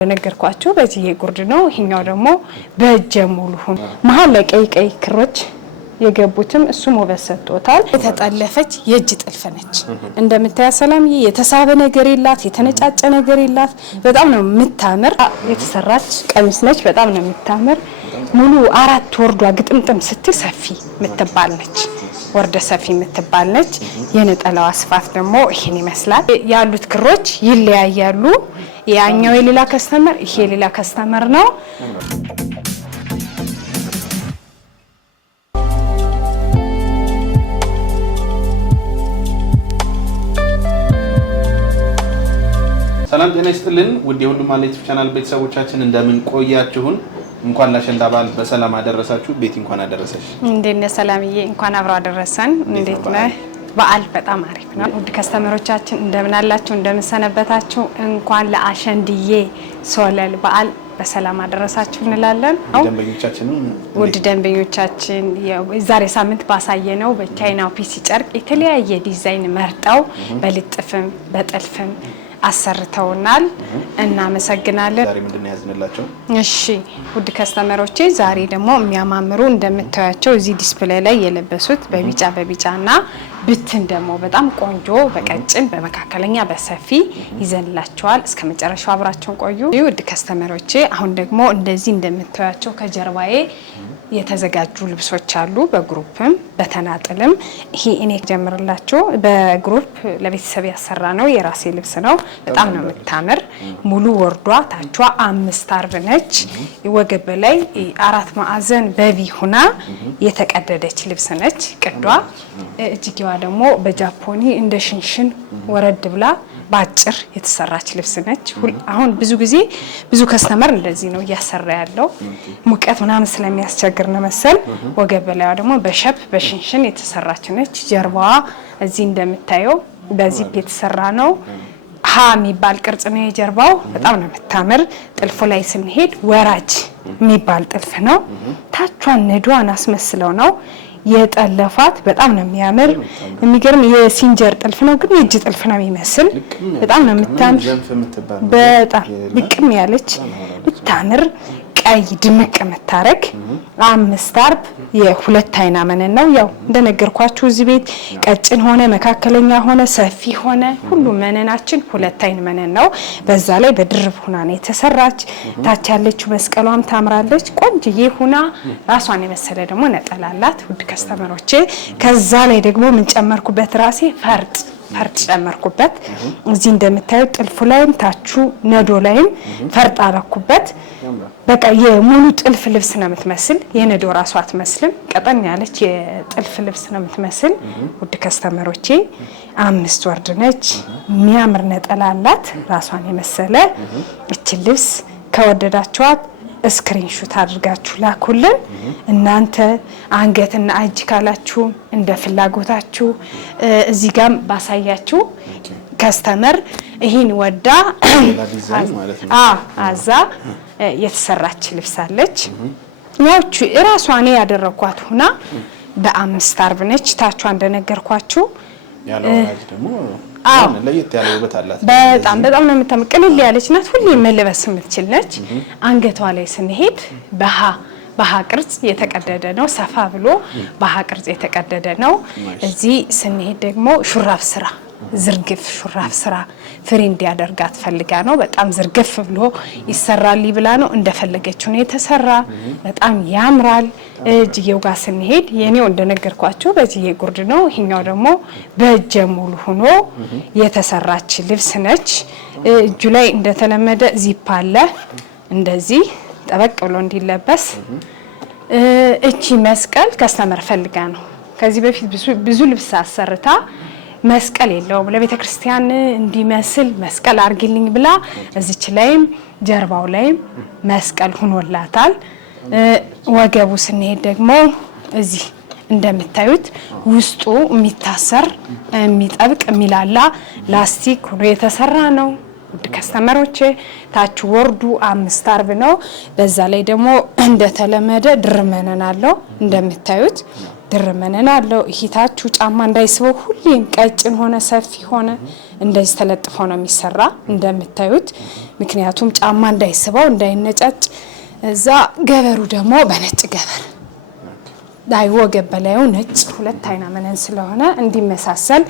ነገርኳችሁ በዚህ ጉርድ ነው። ይሄኛው ደግሞ በእጀ ሙሉ ሆኖ መሃል ላይ ቀይ ክሮች የገቡትም እሱም ውበት ሰጥቶታል። የተጠለፈች የእጅ ጥልፍ ነች። እንደምታያ ሰላምዬ የተሳበ ነገር የላት፣ የተነጫጨ ነገር የላት። በጣም ነው የምታምር የተሰራች ቀሚስ ነች። በጣም ነው የምታምር። ሙሉ አራት ወርዷ ግጥምጥም ስትል ሰፊ የምትባል ነች። ወርደ ሰፊ የምትባል ነች። የነጠላዋ ስፋት ደግሞ ይሄን ይመስላል። ያሉት ክሮች ይለያያሉ። ያኛው የሌላ ከስተመር ይሄ የሌላ ከስተመር ነው። ሰላም ጤና ይስጥልን ውድ የሁሉም አለ ዩቲዩብ ቻናል ቤተሰቦቻችን እንደምን ቆያችሁን? እንኳን ለአሸንዳ በዓል በሰላም አደረሳችሁ። ቤቲ እንኳን አደረሰሽ። እንዴት ነህ ሰላምዬ? እንኳን አብሮ አደረሰን። እንዴት ነህ? በዓል በጣም አሪፍ ነው። ውድ ከስተመሮቻችን እንደምን አላችሁ? እንደምን ሰነበታችሁ? እንኳን ለአሸንድዬ ሶለል በዓል በሰላም አደረሳችሁ እንላለን። ውድ ደንበኞቻችን ዛሬ ሳምንት ባሳየነው በቻይናው ፒሲ ጨርቅ የተለያየ ዲዛይን መርጠው በልጥፍም በጥልፍም አሰርተውናል። እናመሰግናለን። ዛሬ ምንድነው ያዝንላችሁ? እሺ ውድ ከስተመሮቼ ዛሬ ደግሞ የሚያማምሩ እንደምታዩቸው እዚህ ዲስፕሌይ ላይ የለበሱት በቢጫና ብትን ደግሞ በጣም ቆንጆ በቀጭን በመካከለኛ በሰፊ ይዘንላቸዋል። እስከ መጨረሻው አብራችሁን ቆዩ ውድ ከስተመሮቼ። አሁን ደግሞ እንደዚህ እንደምታዩቸው ከጀርባዬ የተዘጋጁ ልብሶች አሉ። በግሩፕም በተናጥልም ይሄ እኔ ጀምርላችሁ በግሩፕ ለቤተሰብ ያሰራ ነው። የራሴ ልብስ ነው። በጣም ነው የምታምር። ሙሉ ወርዷ ታቿ 5 አርብ ነች። ወገብ ላይ 4 ማዕዘን በቪ ሆና የተቀደደች ልብስ ነች። ቅዷ እጅጌዋ ደግሞ በጃፖኒ እንደ ሽንሽን ወረድ ብላ ባጭር የተሰራች ልብስ ነች። አሁን ብዙ ጊዜ ብዙ ከስተመር እንደዚህ ነው እያሰራ ያለው። ሙቀት ምናምን ስለሚያስቸግር ነው መሰል። ወገብ ላይ ደግሞ በሸፕ በሽንሽን የተሰራች ነች። ጀርባዋ እዚህ እንደምታየው በዚህ የተሰራ ነው። ሀ የሚባል ቅርጽ ነው የጀርባው። በጣም ነው የምታምር። ጥልፉ ላይ ስንሄድ ወራጅ የሚባል ጥልፍ ነው። ታቿን ነዷን አስመስለው ነው የጠለፋት። በጣም ነው የሚያምር። የሚገርም የሲንጀር ጥልፍ ነው ግን የእጅ ጥልፍ ነው የሚመስል። በጣም ነው የምታምር። በጣም ልቅም ያለች የምታምር ቀይ ድምቅ የምታረግ 5 አርብ የሁለት አይና መነን ነው። ያው እንደነገርኳችሁ እዚህ ቤት ቀጭን ሆነ መካከለኛ ሆነ ሰፊ ሆነ ሁሉ መነናችን ሁለት አይን መነን ነው። በዛ ላይ በድርብ ሆና ነው የተሰራች። ታች ያለችው መስቀሏም ታምራለች። ቆንጅዬ ሆና ራሷን የመሰለ ደግሞ ነጠላላት ውድ ከስተመሮቼ። ከዛ ላይ ደግሞ ምን ጨመርኩበት? ራሴ ፈርጥ ጨመርኩበት። እዚህ እንደምታዩ ጥልፉ ላይም ታቹ ነዶ ላይም ፈርጥ አረኩበት። በቃ የሙሉ ጥልፍ ልብስ ነው የምትመስል። የነዶ ራሷ አትመስልም። ቀጠን ያለች የጥልፍ ልብስ ነው የምትመስል ውድ ከስተመሮቼ። 5 ወርድ ነች። የሚያምር ነጠላ አላት ራሷን የመሰለ። እቺ ልብስ ከወደዳችኋት ስክሪንሾት አድርጋችሁ ላኩልን። እናንተ አንገትና እጅ ካላችሁ እንደ ፍላጎታችሁ እዚህ ጋር ባሳያችሁ ከስተመር ይሄን ወዳ አዛ የተሰራች ልብስ አለች። ያውቹ ራሷ ነው ያደረኳት ሆና በ5 አርብ ነች። ታቿ እንደነገርኳችሁ ያለው ወራጅ ደግሞ ለየት ያለ ውበት አላት። በጣም ነው የምታምር። ቅልል ያለች ናት። ሁሌ መለበስ የምትችል ነች። አንገቷ ላይ ስንሄድ በሃ ቅርጽ የተቀደደ ነው። ሰፋ ብሎ በሃ ቅርጽ የተቀደደ ነው። እዚህ ስንሄድ ደግሞ ሹራፍ ስራ ዝርግፍ ሹራፍ ስራ ፍሪ እንዲያደርጋት ፈልጋ ነው። በጣም ዝርግፍ ብሎ ይሰራል ብላ ነው እንደፈለገችው ነው የተሰራ። በጣም ያምራል። እጅጌው ጋር ስንሄድ የኔው እንደነገርኳችሁ በዚህ ጉርድ ነው። ይሄኛው ደግሞ በእጀ ሙሉ ሆኖ የተሰራች ልብስ ነች። እጁ ላይ እንደተለመደ ዚፕ አለ እንደዚህ ጠበቅ ብሎ እንዲለበስ። እቺ መስቀል ከስተመር ፈልጋ ነው። ከዚህ በፊት ብዙ ልብስ አሰርታ መስቀል የለውም ለቤተ ክርስቲያን እንዲመስል መስቀል አርግልኝ ብላ እዚች ላይም ጀርባው ላይም መስቀል ሆኖላታል። ወገቡ ስንሄድ ደግሞ እዚህ እንደምታዩት ውስጡ የሚታሰር የሚጠብቅ የሚላላ ላስቲክ ሆኖ የተሰራ ነው። ውድ ከስተመሮቼ ታች ወርዱ 5 አርብ ነው። በዛ ላይ ደግሞ እንደተለመደ ድርመነን አለው እንደምታዩት ድርመነን አለው። እሂታችሁ ጫማ እንዳይስበው ሁሌም ቀጭን ሆነ ሰፊ ሆነ እንደዚህ ተለጥፎ ነው የሚሰራ እንደምታዩት። ምክንያቱም ጫማ እንዳይስበው እንዳይነጫጭ። እዛ ገበሩ ደግሞ በነጭ ገበር ዳይ ወገብ በላዩ ነጭ ሁለት አይና መነን ስለሆነ እንዲመሳሰል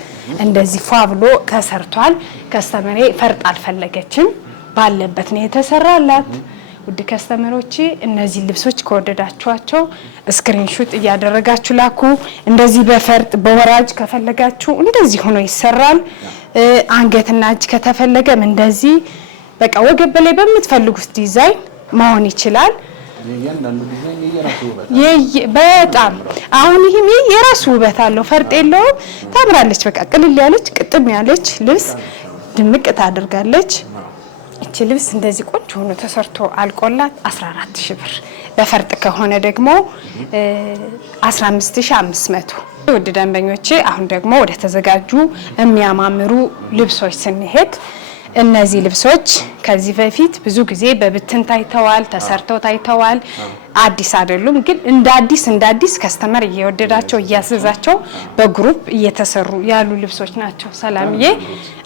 እንደዚህ ፏ ብሎ ተሰርቷል። ከስተመሬ ፈርጥ አልፈለገችም ባለበት ነው የተሰራላት። ውድ ከስተመሮቼ እነዚህ ልብሶች ከወደዳችኋቸው ስክሪንሾት እያደረጋችሁ ላኩ። እንደዚህ በፈርጥ በወራጅ ከፈለጋችሁ እንደዚህ ሆኖ ይሰራል። አንገትና እጅ ከተፈለገም እንደዚህ በቃ ወገብ ላይ በምትፈልጉት ዲዛይን መሆን ይችላል። በጣም አሁን ይሄ የራሱ ውበት አለው። ፈርጥ የለውም። ታምራለች። በቃ ቅልል ያለች ቅጥም ያለች ልብስ ድምቅ ታደርጋለች። እቺ ልብስ እንደዚህ ቆንጆ ሆኖ ተሰርቶ አልቆላት 14000 ብር፣ በፈርጥ ከሆነ ደግሞ 15500። ውድ ደንበኞቼ አሁን ደግሞ ወደ ተዘጋጁ የሚያማምሩ ልብሶች ስንሄድ እነዚህ ልብሶች ከዚህ በፊት ብዙ ጊዜ በብትን ታይተዋል፣ ተሰርተው ታይተዋል። አዲስ አይደሉም፣ ግን እንደ አዲስ ከስተመር እየወደዳቸው እያዘዛቸው በግሩፕ እየተሰሩ ያሉ ልብሶች ናቸው። ሰላምዬ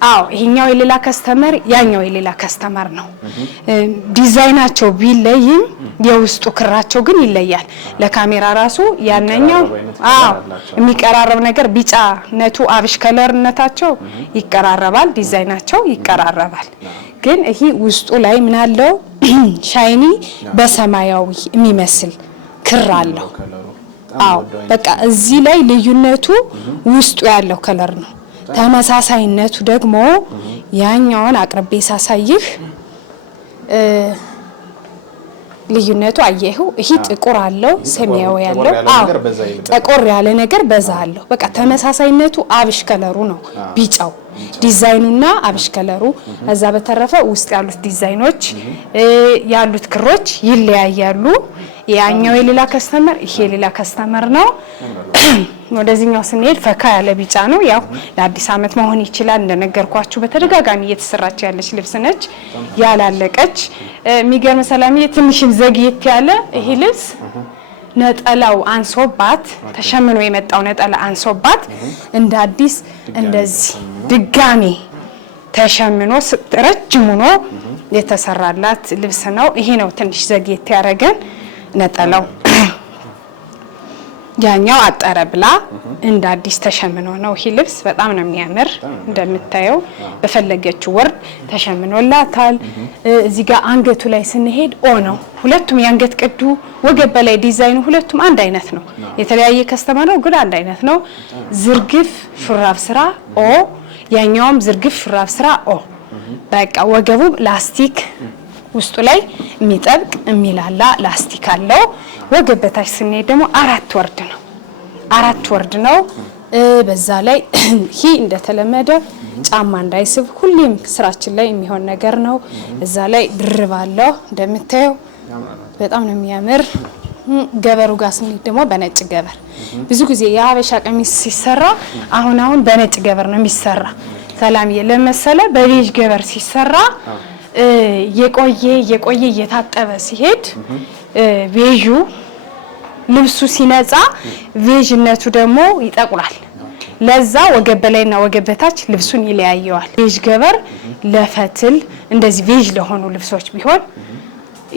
አዎ፣ ይሄኛው የሌላ ከስተመር ያኛው የሌላ ከስተመር ነው። ዲዛይናቸው ቢለይም የውስጡ ክራቸው ግን ይለያል። ለካሜራ ራሱ ያነኛው አዎ የሚቀራረብ ነገር ቢጫነቱ አብሽ ከለርነታቸው ይቀራረባል፣ ዲዛይናቸው ይቀራረባል። ግን ይሄ ውስጡ ላይ ምን አለው ሻይኒ በሰማያዊ የሚመስል ክር አለው። አዎ በቃ እዚህ ላይ ልዩነቱ ውስጡ ያለው ከለር ነው። ተመሳሳይነቱ ደግሞ ያኛውን አቅርቤ ሳሳይህ ልዩነቱ አየሁ። ይሄ ጥቁር አለው ሰማያዊ ያለው። አዎ ጥቁር ያለ ነገር በዛ አለው። በቃ ተመሳሳይነቱ አብሽ ከለሩ ነው ቢጫው ዲዛይኑና አብሽ ከለሩ። እዛ በተረፈ ውስጥ ያሉት ዲዛይኖች ያሉት ክሮች ይለያያሉ። ያኛው የሌላ ከስተመር ይሄ የሌላ ከስተመር ነው። ወደዚህኛው ስንሄድ ፈካ ያለ ቢጫ ነው። ያው ለአዲስ አመት መሆን ይችላል። እንደነገርኳችሁ በተደጋጋሚ እየተሰራች ያለች ልብስ ነች፣ ያላለቀች። የሚገርም ሰላምዬ ትንሽም ዘግየት ያለ ይሄ ልብስ ነጠላው አንሶባት ተሸምኖ የመጣው ነጠላ አንሶባት እንደ አዲስ እንደዚህ ድጋሚ ተሸምኖ ረጅም ሆኖ የተሰራላት ልብስ ነው። ይሄ ነው ትንሽ ዘግየት ያደረገን ነጠላው። ያኛው አጠረ ብላ እንደ አዲስ ተሸምኖ ነው። ይሄ ልብስ በጣም ነው የሚያምር። እንደምታየው በፈለገችው ወርድ ተሸምኖላታል። እዚህ ጋር አንገቱ ላይ ስንሄድ ኦ ነው። ሁለቱም የአንገት ቅዱ ወገብ በላይ ዲዛይኑ ሁለቱም አንድ አይነት ነው። የተለያየ ከስተመር ነው ግን አንድ አይነት ነው። ዝርግፍ ሹራብ ስራ ኦ፣ ያኛውም ዝርግፍ ሹራብ ስራ ኦ። በቃ ወገቡ ላስቲክ ውስጡ ላይ የሚጠብቅ የሚላላ ላስቲክ አለው። ወገብ በታች ስንሄድ ደግሞ 4 ወርድ ነው። በዛ ላይ ይሄ እንደተለመደ ጫማ እንዳይስብ ሁሌም ስራችን ላይ የሚሆን ነገር ነው። እዛ ላይ ድርብ አለው እንደምታየው በጣም ነው የሚያምር። ገበሩ ጋር ስንሄድ ደግሞ በነጭ ገበር ብዙ ጊዜ የሀበሻ ቀሚስ ሲሰራ አሁን በነጭ ገበር ነው የሚሰራ። ሰላምዬ ለመሰለ በቤጅ ገበር ሲሰራ የቆየ እየታጠበ ሲሄድ ቤጁ ልብሱ ሲነጻ ቤጅነቱ ደግሞ ይጠቁራል። ለዛ ወገብ በላይና ወገብ በታች ልብሱን ይለያየዋል። ቤጅ ገበር ለፈትል እንደዚህ ቤጅ ለሆኑ ልብሶች ቢሆን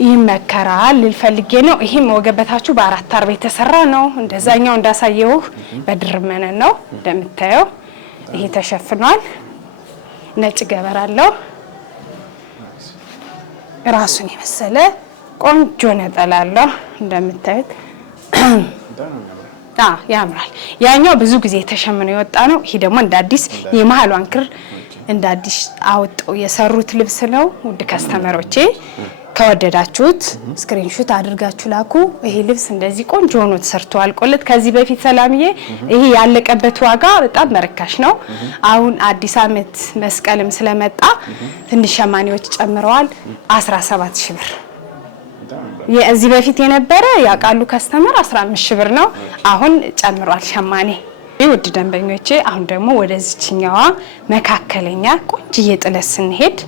ይመከራል ልፈልጌ ነው። ይሄም ወገብ በታቹ በ4 አርብ የተሰራ ነው። እንደዛኛው እንዳሳየው በድርመነ ነው። እንደምታየው ይሄ ተሸፍኗል። ነጭ ገበር አለው። ራሱን የመሰለ ቆንጆ ነጠላ አለው እንደምታዩት ያምራል። ያኛው ብዙ ጊዜ ተሸምኖ የወጣ ነው። ይሄ ደግሞ እንደ አዲስ የመሃሏን ክር እንደ አዲስ አውጣው የሰሩት ልብስ ነው። ውድ ከስተመሮቼ ከወደዳችሁት ስክሪንሾት አድርጋችሁ ላኩ። ይሄ ልብስ እንደዚህ ቆንጆ ሆኖ ተሰርቶ አልቆለት ከዚህ በፊት ሰላምዬ ይሄ ያለቀበት ዋጋ በጣም በርካሽ ነው። አሁን አዲስ አመት መስቀልም ስለመጣ ትንሽ ሸማኔዎች ጨምረዋል። 17000 ብር የዚህ በፊት የነበረ ያቃሉ ከስተመር 15000 ብር ነው። አሁን ጨምሯል ሸማኔ። ውድ ደንበኞቼ አሁን ደግሞ ወደዚህኛዋ መካከለኛ ቆንጆዬ ጥለት ስንሄድ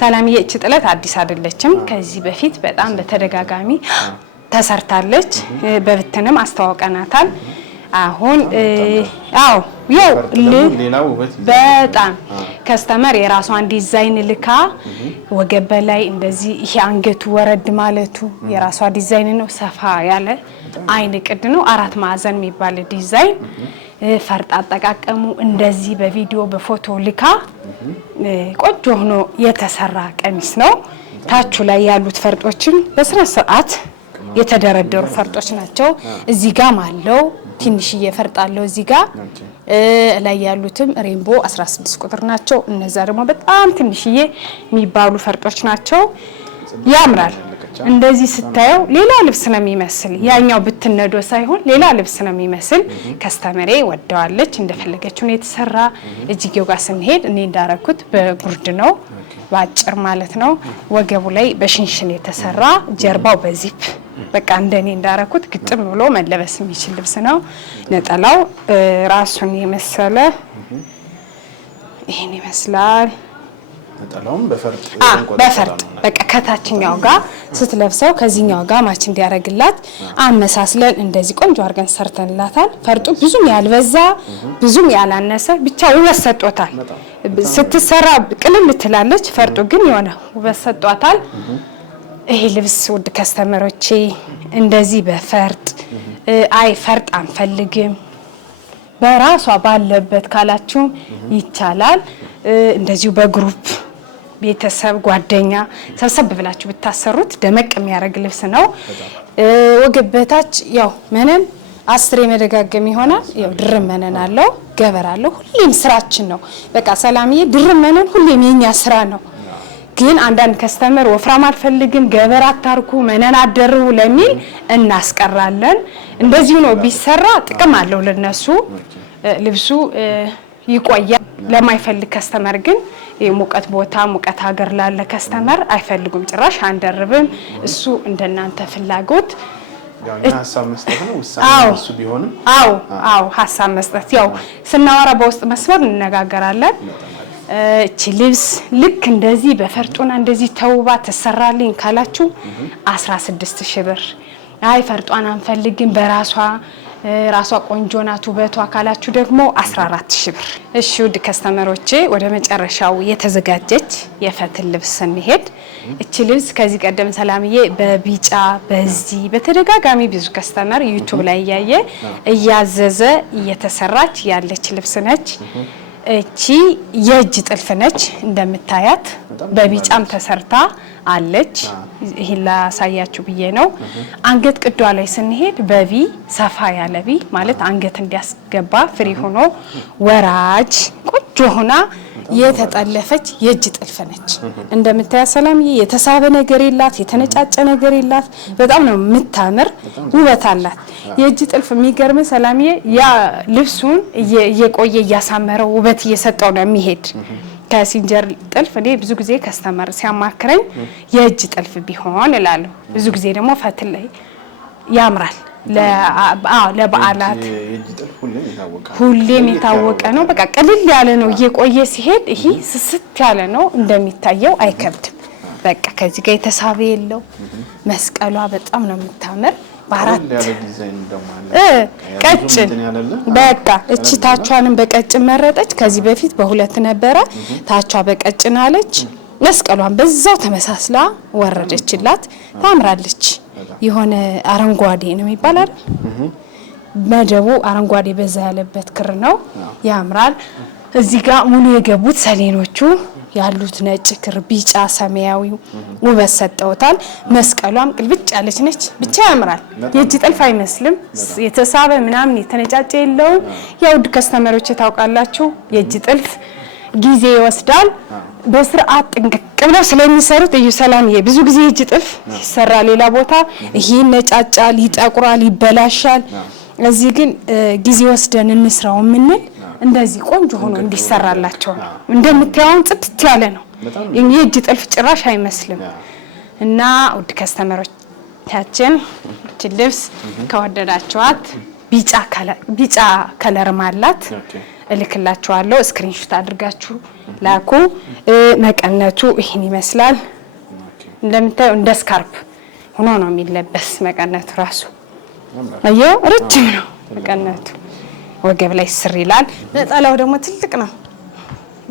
ሰላምዬ እቺ ጥለት አዲስ አይደለችም። ከዚህ በፊት በጣም በተደጋጋሚ ተሰርታለች። በብትንም አስተዋውቀናታል። አሁን አዎ ያው በጣም ከስተመር የራሷን ዲዛይን ልካ ወገብ ላይ እንደዚህ ይሄ አንገቱ ወረድ ማለቱ የራሷ ዲዛይን ነው። ሰፋ ያለ አይን ቅድ ነው። 4 ማዕዘን የሚባል ዲዛይን ፈርጥ አጠቃቀሙ እንደዚህ በቪዲዮ በፎቶ ልካ ቆንጆ ሆኖ የተሰራ ቀሚስ ነው። ታቹ ላይ ያሉት ፈርጦችን በስነ ስርዓት የተደረደሩ ፈርጦች ናቸው። እዚህ ጋር ማለው ትንሽዬ ፈርጥ አለው። እዚህ ጋር ላይ ያሉትም ሬንቦ 16 ቁጥር ናቸው። እነዛ ደግሞ በጣም ትንሽዬ የሚባሉ ፈርጦች ናቸው። ያምራል። እንደዚህ ስታየው ሌላ ልብስ ነው የሚመስል። ያኛው ብትነዶ ሳይሆን ሌላ ልብስ ነው የሚመስል። ከስተመሬ ወደዋለች። እንደፈለገችው ነው የተሰራ። እጅጌው ጋር ስንሄድ እኔ እንዳረኩት በጉርድ ነው ባጭር ማለት ነው። ወገቡ ላይ በሽንሽን የተሰራ ጀርባው በዚፕ በቃ እንደኔ እንዳረኩት ግጥም ብሎ መለበስ የሚችል ልብስ ነው። ነጠላው ራሱን የመሰለ ይሄን ይመስላል። ነጠላውም በፈርጥ በቃ ከታችኛው ጋር ስትለብሰው ከዚህኛው ጋር ማች እንዲያረግላት አመሳስለን እንደዚህ ቆንጆ አድርገን ሰርተንላታል። ፈርጡ ብዙም ያልበዛ ብዙም ያላነሰ ብቻ ውበት ሰጥቷታል። ስትሰራ ቅልል ትላለች። ፈርጡ ግን የሆነ ውበት ሰጥቷታል። ይሄ ልብስ ውድ ከስተመሮቼ እንደዚህ በፈርጥ አይ ፈርጥ አንፈልግም በራሷ ባለበት ካላችሁ ይቻላል። እንደዚሁ በግሩፕ ቤተሰብ ጓደኛ ሰብሰብ ብላችሁ ብታሰሩት ደመቅ የሚያደርግ ልብስ ነው። ወገብ በታች ያው መነን 10 የመደጋገም ይሆናል። ያው ድርም መነን አለው፣ ገበር አለው። ሁሌም ስራችን ነው። በቃ ሰላምዬ ድርም መነን ሁሌም የኛ ስራ ነው። ግን አንዳንድ ከስተመር ወፍራም አልፈልግም ገበር አታርኩ መነን አደርቡ ለሚል እናስቀራለን። እንደዚሁ ነው ቢሰራ ጥቅም አለው ለነሱ ልብሱ ይቆያል። ለማይፈልግ ከስተመር ግን የሙቀት ቦታ ሙቀት ሀገር ላለ ከስተመር አይፈልጉም ጭራሽ አንደርብም። እሱ እንደናንተ ፍላጎት ሀሳብ መስጠት ነው። ውሳኔው እሱ ቢሆንም አዎ ሀሳብ መስጠት ያው ስናወራ በውስጥ መስመር እንነጋገራለን። እቺ ልብስ ልክ እንደዚህ በፈርጡና እንደዚህ ተውባ ተሰራልኝ ካላችሁ 16000 ብር። አይ ፈርጧን አንፈልግም በራሷ ራሷ ቆንጆ ናት ውበቷ ካላችሁ ደግሞ 14000 ብር። እሺ ውድ ከስተመሮቼ ወደ መጨረሻው የተዘጋጀች የፈትል ልብስ እንሄድ። እቺ ልብስ ከዚህ ቀደም ሰላምዬ በቢጫ በዚህ በተደጋጋሚ ብዙ ከስተመር ዩቲዩብ ላይ እያዘዘ እየተሰራች ያለች ልብስ ነች። እቺ የእጅ ጥልፍ ነች እንደምታያት በቢጫም ተሰርታ አለች። ይሄን ላሳያችሁ ብዬ ነው። አንገት ቅዷ ላይ ስንሄድ በቪ ሰፋ ያለ ቪ ማለት አንገት እንዲያስገባ ፍሪ ሆኖ ወራጅ ቆንጆ ሆና የተጠለፈች የእጅ ጥልፍ ነች። እንደምታያ ሰላምዬ የተሳበ ነገር የላት የተነጫጨ ነገር የላት። በጣም ነው የምታምር ውበት አላት። የእጅ ጥልፍ የሚገርም ሰላምዬ ያ ልብሱን እየቆየ እያሳመረው ውበት እየሰጠው ነው የሚሄድ። ከሲንጀር ጥልፍ እኔ ብዙ ጊዜ ከስተመር ሲያማክረኝ የእጅ ጥልፍ ቢሆን እላለሁ። ብዙ ጊዜ ደግሞ ፈትል ላይ ያምራል። ለበዓላት ሁሌም የታወቀ ነው። በቃ ቅልል ያለ ነው። እየቆየ ሲሄድ ይሄ ስስት ያለ ነው። እንደሚታየው አይከብድም። በቃ ከዚህ ጋር የተሳበ የለው። መስቀሏ በጣም ነው የምታምር። በአራት ቀጭን በቃ እቺ ታቿንም በቀጭን መረጠች። ከዚህ በፊት በሁለት ነበረ። ታቿ በቀጭን አለች። መስቀሏን በዛው ተመሳስላ ወረደችላት። ታምራለች። የሆነ አረንጓዴ ነው የሚባል አይደል? መደቡ አረንጓዴ በዛ ያለበት ክር ነው። ያምራል። እዚህ ጋር ሙሉ የገቡት ሰሌኖቹ ያሉት ነጭ ክር ቢጫ ሰማያዊው ውበት ሰጠውታል። መስቀሏም ቅልብጭ ያለች ነች። ብቻ ያምራል። የእጅ ጥልፍ አይመስልም። የተሳበ ምናምን የተነጫጨ የለውም። የውድ ከስተመሮች ታውቃላችሁ የእጅ ጥልፍ ጊዜ ይወስዳል። በስርዓት ጥንቅቅ ብለው ስለሚሰሩት እዩ ሰላምዬ ብዙ ጊዜ እጅ ጥልፍ ይሰራ ሌላ ቦታ ይሄ ነጫጫል፣ ይጠቁራል፣ ይበላሻል። እዚህ ግን ጊዜ ወስደን እንስራው ምንል እንደዚህ ቆንጆ ሆኖ እንዲሰራላቸው ነው። እንደምታዩን ጽድት ያለ ነው። የእጅ ጥልፍ ጭራሽ አይመስልም። እና ውድ ከስተመሮቻችን እቺ ልብስ ከወደዳችኋት ቢጫ ከለር ማላት እልክላችኋለሁ። ስክሪንሾት አድርጋችሁ ላኩ። መቀነቱ ይሄን ይመስላል። እንደምታዩ እንደ ስካርፕ ሆኖ ነው የሚለበስ። መቀነቱ ራሱ አየው ረጅም ነው መቀነቱ። ወገብ ላይ ስር ይላል። ነጠላው ደግሞ ትልቅ ነው።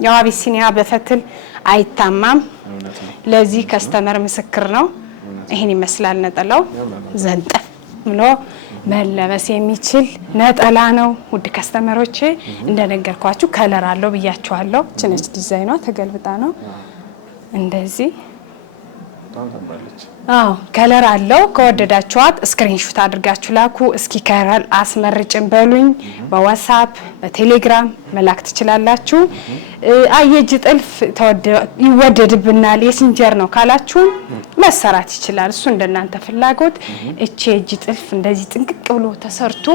ያው አቢሲኒያ በፈትል አይታማም። ለዚህ ከስተመር ምስክር ነው። ይሄን ይመስላል ነጠላው። ዘንጠፍ ብሎ መለበስ የሚችል ነጠላ ነው። ውድ ከስተመሮቼ እንደነገርኳችሁ ከለር አለው ብያችኋለሁ። ጭነች ዲዛይኗ ተገልብጣ ነው እንደዚህ ከለር አለው። ከወደዳችኋት ስክሪንሾት አድርጋችሁ ላኩ። እስኪ ከለር አስመርጭን በሉኝ። በዋትስአፕ በቴሌግራም መላክ ትችላላችሁ። አየጅ ጥልፍ ይወደድብናል የሲንጀር ነው ካላችሁ መሰራት ይችላል። እሱ እንደናንተ ፍላጎት። እቺ የእጅ ጥልፍ እንደዚህ ጥንቅቅ ብሎ ተሰርቶ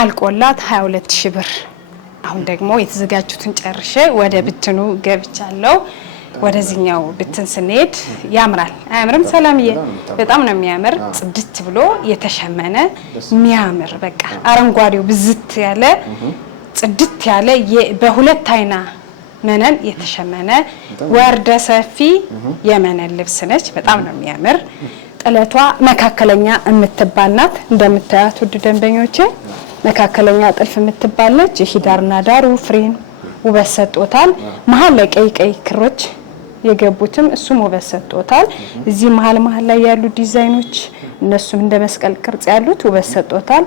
አልቆላት 22000 ብር። አሁን ደግሞ የተዘጋጁትን ጨርሼ ወደ ብትኑ ገብቻለሁ። ወደዚህኛው ብትን ስንሄድ ያምራል አያምርም? ሰላምዬ በጣም ነው የሚያምር። ጽድት ብሎ የተሸመነ የሚያምር በቃ አረንጓዴው ብዝት ያለ ጽድት ያለ በሁለት አይና መነን የተሸመነ ወርደ ሰፊ የመነን ልብስ ነች። በጣም ነው የሚያምር። ጥለቷ መካከለኛ የምትባል ናት። እንደምታዩት ውድ ደንበኞቼ መካከለኛ ጥልፍ የምትባል ነች። ሂዳርና ዳሩ ፍሬን ውበት ሰጥቶታል። መሀል ላይ ቀይ ክሮች የገቡትም እሱም ውበት ሰጥቶታል። እዚህ መሀል ላይ ያሉ ዲዛይኖች እነሱም እንደ መስቀል ቅርጽ ያሉት ውበት ሰጥቶታል።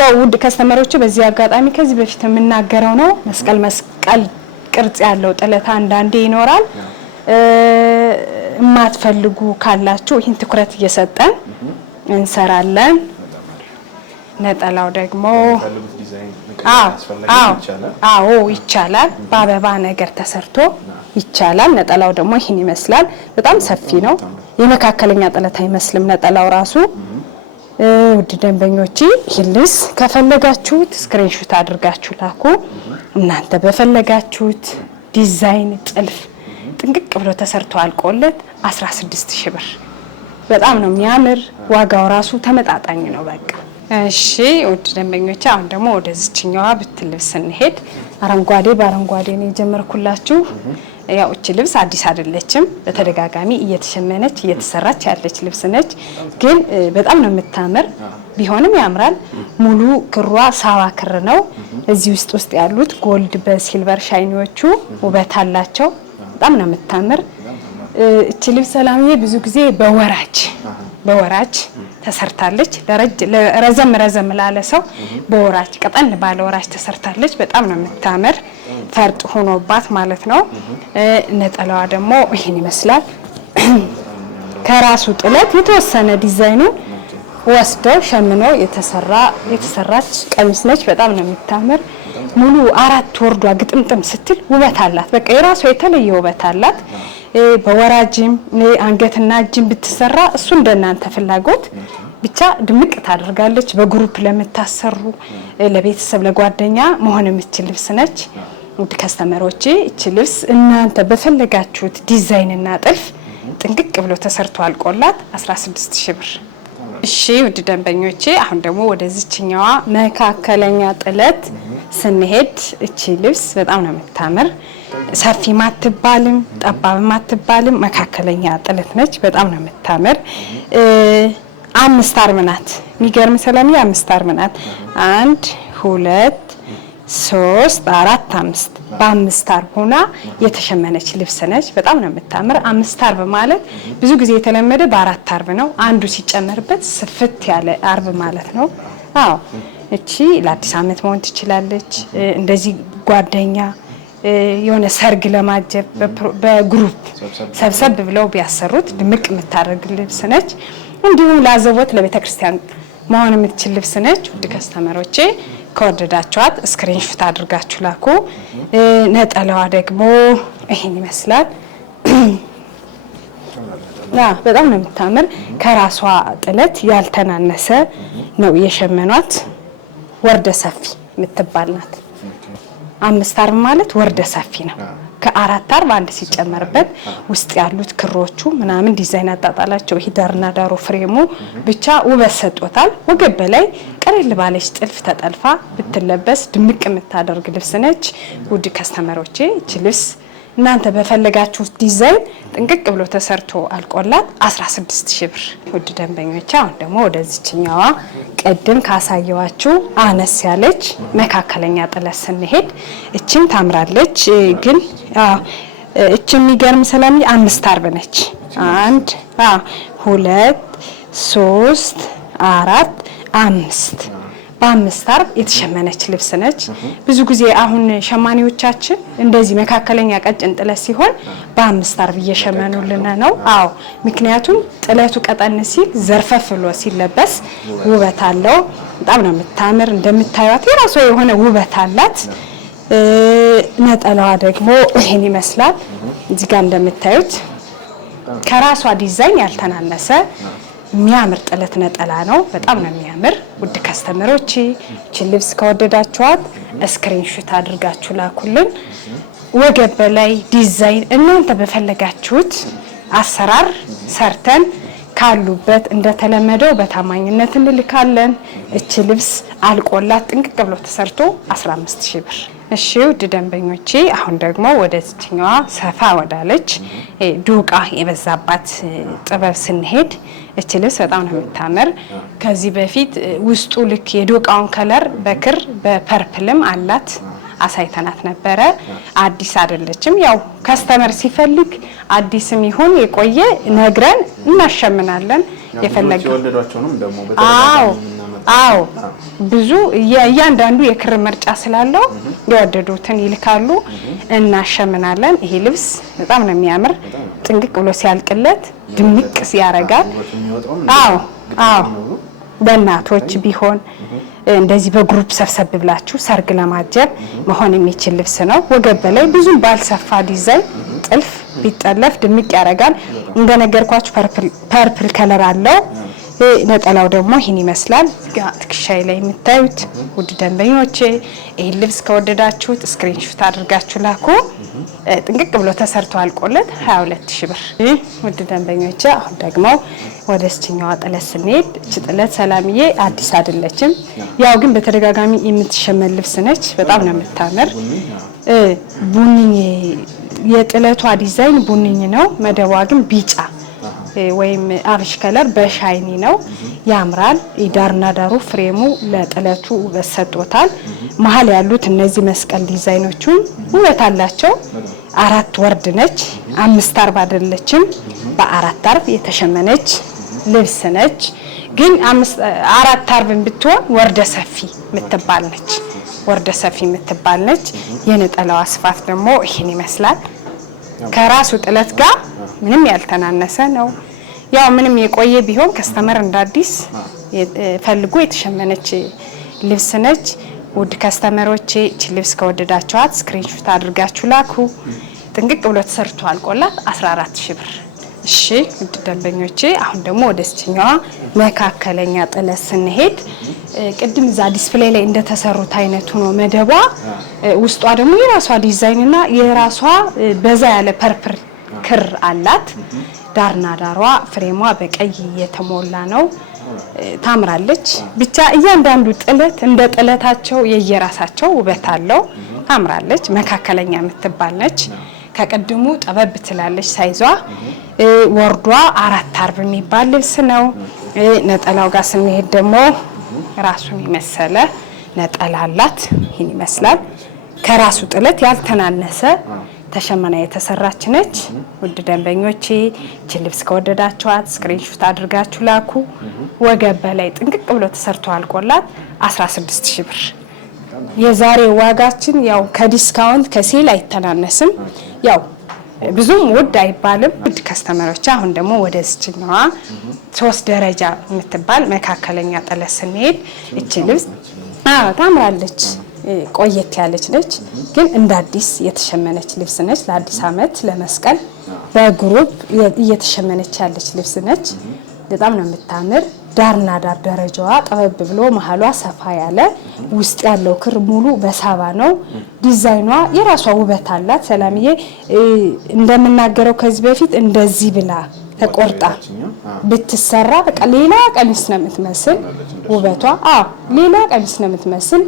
ያው ውድ ከስተመሮች በዚህ አጋጣሚ ከዚህ በፊት የምናገረው ነው መስቀል ቅርጽ ያለው ጥለት አንዳንዴ ይኖራል። የማትፈልጉ ካላችሁ ይህን ትኩረት እየሰጠን እንሰራለን። ነጠላው ደግሞ አዎ ይቻላል። በአበባ ነገር ተሰርቶ ይቻላል። ነጠላው ደግሞ ይህን ይመስላል። በጣም ሰፊ ነው። የመካከለኛ ጥለት አይመስልም ነጠላው ራሱ። ውድ ደንበኞቼ ይልስ ከፈለጋችሁት ስክሪንሾት አድርጋችሁ ላኩ። እናንተ በፈለጋችሁት ዲዛይን ጥልፍ ጥንቅቅ ብሎ ተሰርቶ አልቆለት 16000 ብር። በጣም ነው የሚያምር። ዋጋው ራሱ ተመጣጣኝ ነው በቃ። እሺ ውድ ደንበኞቼ አሁን ደግሞ ወደዚህኛዋ ብትን ልብስ እንሄድ። አረንጓዴ በአረንጓዴ ነው የጀመርኩላችሁ። ያው እቺ ልብስ አዲስ አይደለችም። በተደጋጋሚ እየተሸመነች እየተሰራች ያለች ልብስ ነች። ግን በጣም ነው የምታምር። ቢሆንም ያምራል። ሙሉ ክሯ ሳዋ ክር ነው። እዚህ ውስጥ ያሉት ጎልድ በሲልቨር ሻይኒዎቹ ውበት አላቸው። በጣም ነው የምታምር እቺ ልብስ ሰላምዬ። ብዙ ጊዜ በወራጅ ተሰርታለች። ረዘም ላለ ሰው በወራጅ ቀጠን ባለ ወራጅ ተሰርታለች። በጣም ነው የምታምር። ፈርጥ ሆኖባት ማለት ነው። ነጠላዋ ደግሞ ይሄን ይመስላል። ከራሱ ጥለት የተወሰነ ዲዛይኑ ወስደው ሸምኖ የተሰራች ቀሚስ ነች። በጣም ነው የምታምር። ሙሉ 4 ወርዷ ግጥምጥም ስትል ውበት አላት። በቃ የራሱ የተለየ ውበት አላት። በወራጅም አንገትና እጅም ብትሰራ እሱ እንደናንተ ፍላጎት ብቻ ድምቅ ታደርጋለች። በግሩፕ ለምታሰሩ ለቤተሰብ ለጓደኛ መሆን የምትችል ልብስ ነች። ውድ ከስተመሮቼ እቺ ልብስ እናንተ በፈለጋችሁት ዲዛይንና ጥልፍ ጥንቅቅ ብሎ ተሰርቶ አልቆላት 16000 ብር። እሺ ውድ ደንበኞቼ አሁን ደግሞ ወደዚህኛዋ መካከለኛ ጥለት ስንሄድ እቺ ልብስ በጣም ነው የምታምር። ሰፊ ማትባልም ጠባብ ማትባልም መካከለኛ ጥለት ነች። በጣም ነው የምታምር። 5 አርብ ናት። የሚገርም ሰላምዬ 5 አርብ ናት። 1 2 3 4 5 በ5 አርብ ሆና የተሸመነች ልብስ ነች። በጣም ነው የምታምር። 5 አርብ ማለት ብዙ ጊዜ የተለመደ በ4 አርብ ነው። አንዱ ሲጨመርበት ስፍት ያለ አርብ ማለት ነው። አዎ እቺ ለአዲስ ዓመት መሆን ትችላለች። እንደዚህ ጓደኛ የሆነ ሰርግ ለማጀብ በግሩፕ ሰብሰብ ብለው ቢያሰሩት ድምቅ የምታደርግ ልብስ ነች። እንዲሁም ለአዘቦት ለቤተክርስቲያን መሆን የምትችል ልብስ ነች። ውድ ከስተመሮቼ ከወደዳችኋት ስክሪንሾት አድርጋችሁ ላኩ። ነጠላዋ ደግሞ ይሄን ይመስላል። በጣም ነው የምታምር። ከራሷ ጥለት ያልተናነሰ ነው የሸመኗት። ወርደ ሰፊ የምትባል ናት። 5 አርብ ማለት ወርደ ሰፊ ነው። ከ4 አርብ አንድ ሲጨመርበት ውስጥ ያሉት ክሮቹ ምናምን ዲዛይን አጣጣላቸው ሂዳርና ዳሮ ፍሬሙ ብቻ ውበት ሰጥቶታል። ወገብ ላይ ቀለል ባለች ጥልፍ ተጠልፋ ብትለበስ ድምቅ የምታደርግ ልብስ ነች። ውድ ከስተመሮቼ እቺ ልብስ እናንተ በፈለጋችሁት ዲዛይን ጥንቅቅ ብሎ ተሰርቶ አልቆላት 16000 ብር። ውድ ደንበኞች አሁን ደግሞ ወደዚህኛዋ ቀድም ካሳየዋችሁ አነስ ያለች መካከለኛ ጥለት ስንሄድ እቺም ታምራለች። ግን እቺ የሚገርም ሰላም 5 አርብ ነች። 1 2 3 4 5 በ5 አርብ የተሸመነች ልብስ ነች። ብዙ ጊዜ አሁን ሸማኔዎቻችን እንደዚህ መካከለኛ ቀጭን ጥለት ሲሆን በ5 አርብ እየሸመኑልን ነው። አዎ ምክንያቱም ጥለቱ ቀጠን ሲል ዘርፈፍ ብሎ ሲለበስ ውበት አለው። በጣም ነው የምታምር። እንደምታዩት የራሷ የሆነ ውበት አላት። ነጠላዋ ደግሞ ይሄን ይመስላል። እዚህ ጋር እንደምታዩት ከራሷ ዲዛይን ያልተናነሰ የሚያምር ጥለት ነጠላ ነው። በጣም ነው የሚያምር። ውድ ከስተመሮቼ እቺ ልብስ ከወደዳችኋት ስክሪንሾት አድርጋችሁ ላኩልን። ወገብ በላይ ዲዛይን እናንተ በፈለጋችሁት አሰራር ሰርተን ካሉበት እንደተለመደው በታማኝነት እንልካለን። እቺ ልብስ አልቆላት ጥንቅቅ ብሎ ተሰርቶ 15000 ብር። እሺ ውድ ደንበኞቼ አሁን ደግሞ ወደዚህኛዋ ሰፋ ወዳለች ዶቃ የበዛባት ጥበብ ስንሄድ እቺ ልብስ በጣም ነው የምታምር። ከዚህ በፊት ውስጡ ልክ የዶቃውን ከለር በክር በፐርፕልም አላት አሳይተናት ነበረ። አዲስ አይደለችም። ያው ከስተመር ሲፈልግ አዲስም ይሁን የቆየ ነግረን እናሸምናለን። የፈለገው አዎ ብዙ እያንዳንዱ የክር ምርጫ ስላለው የወደዱትን ይልካሉ፣ እናሸምናለን። ይሄ ልብስ በጣም ነው የሚያምር። ጥንቅቅ ብሎ ሲያልቅለት ድምቅ ሲያረጋል። አዎ ለእናቶች ቢሆን እንደዚህ በግሩፕ ሰብሰብ ብላችሁ ሰርግ ለማጀብ መሆን የሚችል ልብስ ነው። ወገብ በላይ ብዙም ባልሰፋ ዲዛይን ጥልፍ ቢጠለፍ ድምቅ ያረጋል። እንደነገርኳችሁ ፐርፕል ከለር አለው። ነጠላው ደግሞ ይሄን ይመስላል። ትከሻይ ላይ የምታዩት ውድ ደንበኞቼ ይሄን ልብስ ከወደዳችሁት ስክሪንሾት አድርጋችሁ ላኩ። ጥንቅቅ ብሎ ተሰርቶ አልቆለት 22000 ብር። ውድ ደንበኞቼ አሁን ደግሞ ወደ እስችኛዋ ጥለት ስንሄድ እቺ ጥለት ሰላምዬ አዲስ አይደለችም። ያው ግን በተደጋጋሚ የምትሸመን ልብስ ነች። በጣም ነው የምታምር። ቡኒኝ የጥለቷ ዲዛይን ቡኒኝ ነው። መደቧ ግን ቢጫ ወይም አብሽ ከለር በሻይኒ ነው። ያምራል። ዳርና ዳሩ ፍሬሙ ለጥለቱ ውበት ሰጥቶታል። መሀል ያሉት እነዚህ መስቀል ዲዛይኖቹም ውበት አላቸው። 4 ወርድ ነች። 5 አርብ አይደለችም። በ4 አርብ የተሸመነች ልብስ ነች። ግን 4 አርብን ብትሆን ወርደ ሰፊ የምትባል ነች። ወርደ ሰፊ የምትባል ነች። የነጠላዋ ስፋት ደግሞ ይሄን ይመስላል። ከራሱ ጥለት ጋር ምንም ያልተናነሰ ነው። ያው ምንም የቆየ ቢሆን ከስተመር እንዳዲስ ፈልጎ የተሸመነች ልብስ ነች። ውድ ከስተመሮቼ እቺ ልብስ ከወደዳችኋት ስክሪንሾት አድርጋችሁ ላኩ። ጥንቅቅ ብሎ ተሰርቶ አልቆላት 14000 ብር። እሺ ውድ ደንበኞቼ አሁን ደግሞ ወደዚህኛዋ መካከለኛ ጥለት ስንሄድ ቅድም እዛ ዲስፕሌይ ላይ እንደተሰሩት አይነቱ ነው መደቧ። ውስጧ ደግሞ የራሷ ዲዛይንና የራሷ በዛ ያለ ፐርፕል ክር አላት። ዳርና ዳሯ ፍሬሟ በቀይ የተሞላ ነው። ታምራለች። ብቻ እያንዳንዱ ጥለት እንደ ጥለታቸው የየራሳቸው ውበት አለው። ታምራለች። መካከለኛ የምትባል ነች። ከቀድሙ ጠበብ ትላለች ሳይዟ። ወርዷ 4 አርብ የሚባል ልብስ ነው። ነጠላው ጋር ስንሄድ ደግሞ ራሱን የመሰለ ነጠላ አላት። ይሄን ይመስላል። ከራሱ ጥለት ያልተናነሰ ተሸመና የተሰራች ነች። ውድ ደንበኞቼ እቺ ልብስ ከወደዳችኋት ስክሪንሾት አድርጋችሁ ላኩ። ወገብ በላይ ጥንቅቅ ብሎ ተሰርቶ አልቆላት 16000 ብር። የዛሬ ዋጋችን ያው ከዲስካውንት ከሴል አይተናነስም። ያው ብዙም ውድ አይባልም። ውድ ከስተመሮች አሁን ደግሞ ወደዚህኛዋ 3 ደረጃ የምትባል መካከለኛ ጥለት ስንሄድ እቺ ልብስ ታምራለች። ቆየት ያለች ነች፣ ግን እንደ አዲስ የተሸመነች ልብስ ነች። ለአዲስ ዓመት ለመስቀል በግሩፕ እየተሸመነች ያለች ልብስ ነች። በጣም ነው የምታምር። ዳርና ዳር ደረጃዋ ጠበብ ብሎ መሀሏ ሰፋ ያለ፣ ውስጥ ያለው ክር ሙሉ በሳባ ነው። ዲዛይኗ የራሷ ውበት አላት። ሰላምዬ እንደምናገረው ከዚህ በፊት እንደዚህ ብላ ተቆርጣ ብትሰራ በቃ ሌላ ቀሚስ ነው የምትመስል ውበቷ። ሌላ ቀሚስ ነው የምትመስል።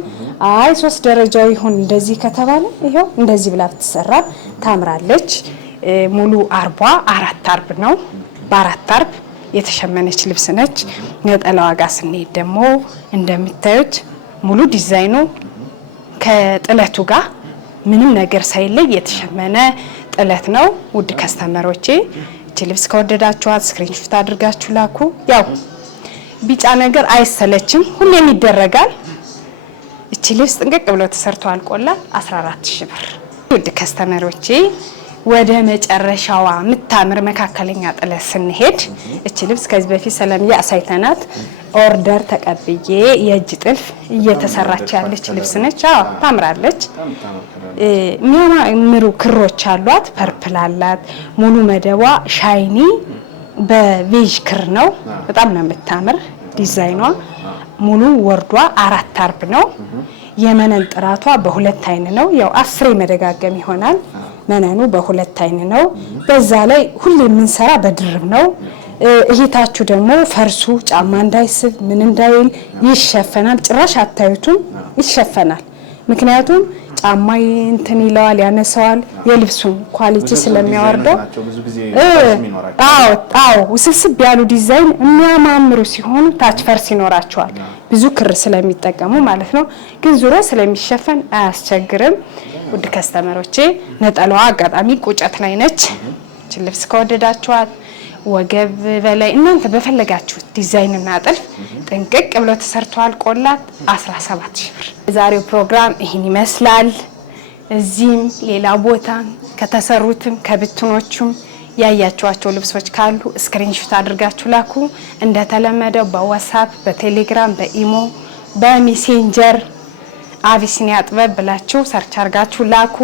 3 ደረጃው ይሁን እንደዚህ ከተባለ ይሄው እንደዚህ ብላ ብትሰራ ታምራለች። ሙሉ አርቧ 4 አርብ ነው። በ4 አርብ የተሸመነች ልብስ ነች። ነጠላዋ ጋር ስንሄድ ደግሞ እንደምታዩት ሙሉ ዲዛይኑ ከጥለቱ ጋር ምንም ነገር ሳይለይ የተሸመነ ጥለት ነው። ውድ ከስተመሮቼ እቺ ልብስ ከወደዳችኋት ስክሪንሾት አድርጋችሁ ላኩ። ያው ቢጫ ነገር አይሰለችም፣ ሁሌም ይደረጋል። እቺ ልብስ ጥንቅቅ ብሎ ተሰርቶ አልቆላት 14000 ብር። ውድ ከስተመሮቼ ወደ መጨረሻዋ የምታምር መካከለኛ ጥለት ስንሄድ እቺ ልብስ ከዚህ በፊት ሰለምዬ አሳይተናት ኦርደር ተቀብዬ የእጅ ጥልፍ እየተሰራች ያለች ልብስ ነች። ታምራለች። የሚያማምሩ ክሮች አሏት። ፐርፕል አላት። ሙሉ መደቧ ሻይኒ በቬጅ ክር ነው። በጣም ነው የምታምር ዲዛይኗ። ሙሉ ወርዷ 4 አርብ ነው። የመነን ጥራቷ በ2 አይን ነው። ያው 10 መደጋገም ይሆናል። መነኑ በ2 አይን ነው። በዛ ላይ ሁሌ የምንሰራ በድርብ ነው። እህታችሁ ደግሞ ፈርሱ ጫማ እንዳይስብ ምን እንዳይል ይሸፈናል። ጭራሽ አታዩቱም፣ ይሸፈናል። ምክንያቱም ጫማ እንትን ይለዋል፣ ያነሰዋል። የልብሱን ኳሊቲ ስለሚያወርደው አዎ ውስብስብ ያሉ ዲዛይን የሚያማምሩ ሲሆኑ ታች ፈርስ ይኖራቸዋል። ብዙ ክር ስለሚጠቀሙ ማለት ነው። ግን ዙሮ ስለሚሸፈን አያስቸግርም። ውድ ከስተመሮቼ ነጠላዋ አጋጣሚ ቁጨት ላይ ነች። ልብስ ከወደዳችኋት ወገብ በላይ እናንተ በፈለጋችሁት ዲዛይንና ጥልፍ ጥንቅቅ ብሎ ተሰርቷል። ቆላት 17000 ብር። የዛሬው ፕሮግራም ይህን ይመስላል። እዚህም ሌላ ቦታ ከተሰሩትም ከብትኖቹም ያያችኋቸው ልብሶች ካሉ ስክሪንሾት አድርጋችሁ ላኩ። እንደተለመደው በዋትስአፕ፣ በቴሌግራም፣ በኢሞ፣ በሜሴንጀር አቢሲኒያ ጥበብ ብላችሁ ሰርች አድርጋችሁ ላኩ።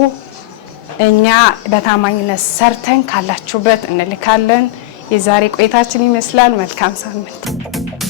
እኛ በታማኝነት ሰርተን ካላችሁበት እንልካለን። የዛሬ ቆይታችን ይመስላል። መልካም ሳምንት።